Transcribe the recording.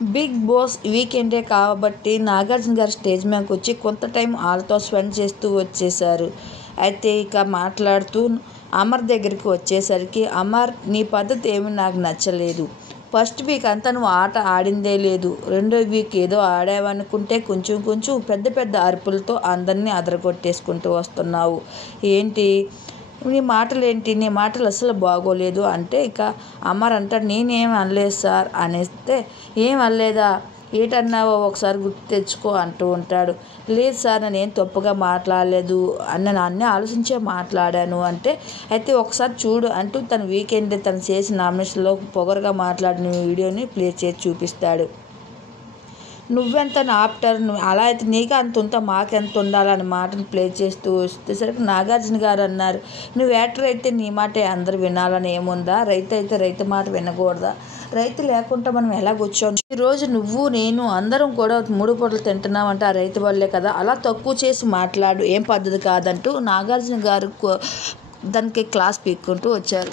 Big boss వీకెండే కాబట్టి నాగార్జున గారు stage మీదకి వచ్చి కొంత టైం వాళ్ళతో స్పెండ్ చేస్తూ వచ్చేసారు. అయితే ఇక మాట్లాడుతూ అమర్ దగ్గరికి వచ్చేసరికి, అమర్ నీ పద్ధతి ఏమి నాకు నచ్చలేదు. ఫస్ట్ వీక్ అంతా నువ్వు ఆట ఆడిందే లేదు. రెండో వీక్ ఏదో ఆడావనుకుంటే కొంచెం కొంచెం పెద్ద పెద్ద అరుపులతో అందరినీ అదరగొట్టేసుకుంటూ వస్తున్నావు. ఏంటి నీ మాటలు ఏంటి, నీ మాటలు అసలు బాగోలేదు అంటే, ఇక అమర్ అంటాడు నేనేం అనలేదు సార్ అనేస్తే, ఏం అనలేదా, ఏటన్నావో ఒకసారి గుర్తు తెచ్చుకో అంటూ ఉంటాడు. లేదు సార్ నేనేం తప్పుగా మాట్లాడలేదు, నేను అన్నీ ఆలోచించే మాట్లాడాను అంటే, అయితే ఒకసారి చూడు అంటూ తన వీకెండ్ తను చేసిన నామినేషన్లో పొగరుగా మాట్లాడిన వీడియోని ప్లే చేసి చూపిస్తాడు. నువ్వెంత ఆప్టర్, అలా అయితే నీకు అంత ఉంటే మాకెంత ఉండాలని మాటను ప్లే చేస్తూ వచ్చేసరికి నాగార్జున గారు అన్నారు, నువ్వు యాక్టర్ అయితే నీ మాటే అందరు వినాలని ఏముందా, రైతు అయితే రైతు మాట వినకూడదా, రైతు లేకుండా మనం ఎలాగొచ్చాం, ఈరోజు నువ్వు నేను అందరం కూడా 3 పూటలు తింటున్నామంటే ఆ రైతు వల్లే కదా, అలా తక్కువ చేసి మాట్లాడు, ఏం పద్ధతి కాదంటూ నాగార్జున గారు దానికి క్లాస్ పీక్కుంటూ వచ్చారు.